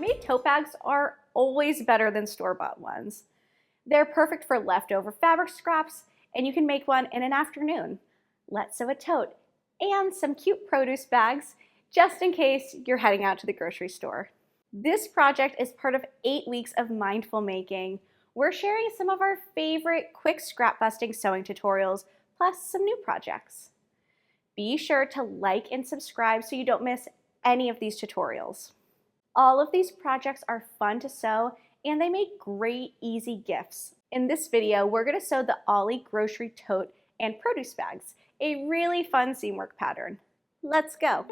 Handmade tote bags are always better than store-bought ones. They're perfect for leftover fabric scraps, and you can make one in an afternoon. Let's sew a tote and some cute produce bags just in case you're heading out to the grocery store. This project is part of 8 weeks of mindful making. We're sharing some of our favorite quick scrap busting sewing tutorials, plus some new projects. Be sure to like and subscribe so you don't miss any of these tutorials. All of these projects are fun to sew and they make great, easy gifts. In this video, we're going to sew the Ollie grocery tote and produce bags, a really fun seamwork pattern. Let's go!